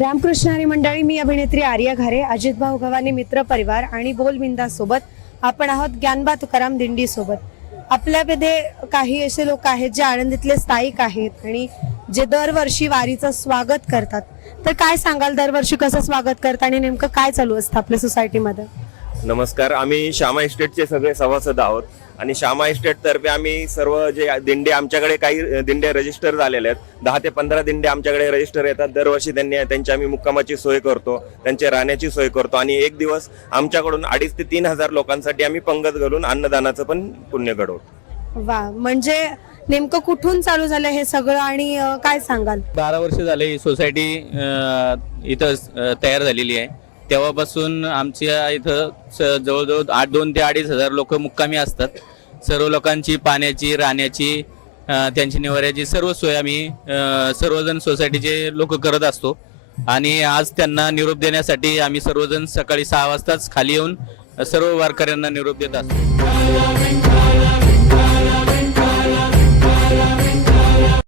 रामकृष्ण हरी मंडळी मी अभिनेत्री आर्या घारे अजित भाऊ गव्हाणे मित्र परिवार आणि बोल सोबत आपण आहोत ज्ञानबा तुकाराम दिंडी सोबत. आपल्यामध्ये काही असे लोक आहेत जे आनंदीतले स्थायिक आहेत आणि जे दरवर्षी वारीचं स्वागत करतात. तर काय सांगाल दरवर्षी कसं स्वागत करतात आणि नेमकं काय चालू असतं आपल्या सोसायटीमध्ये नमस्कार आम्ही श्यामा इस्टेटचे सगळे सभासद आहोत. आणि श्यामा इस्टेट तर्फे आम्ही सर्व जे दिंडे आमच्याकडे काही दिंडे रजिस्टर झालेले आहेत. दहा ते पंधरा दिंडे आमच्याकडे रजिस्टर येतात. दरवर्षी त्यांनी त्यांची आम्ही मुक्कामाची सोय करतो त्यांचे राहण्याची सोय करतो. आणि एक दिवस आमच्याकडून अडीच ते तीन हजार लोकांसाठी आम्ही पंगत घालून अन्नदानाचं पण पुण्य घडवतो. वा म्हणजे नेमकं कुठून चालू झालं हे सगळं आणि काय सांगाल? बारा वर्ष झाले ही सोसायटी इथं तयार झालेली आहे. तेव्हापासून आमच्या इथं स- जवळजवळ आठ दोन ते अडीच हजार लोक मुक्कामी असतात. सर्व लोकांची पाण्याची राहण्याची अ, त्यांची निवाऱ्याची सर्व सोय आम्ही अ, सर्वजण सोसायटीचे लोक करत असतो. आणि आज त्यांना निरोप देण्यासाठी आम्ही सर्वजण सकाळी सहा वाजताच खाली येऊन सर्व वारकऱ्यांना निरोप देत असतो.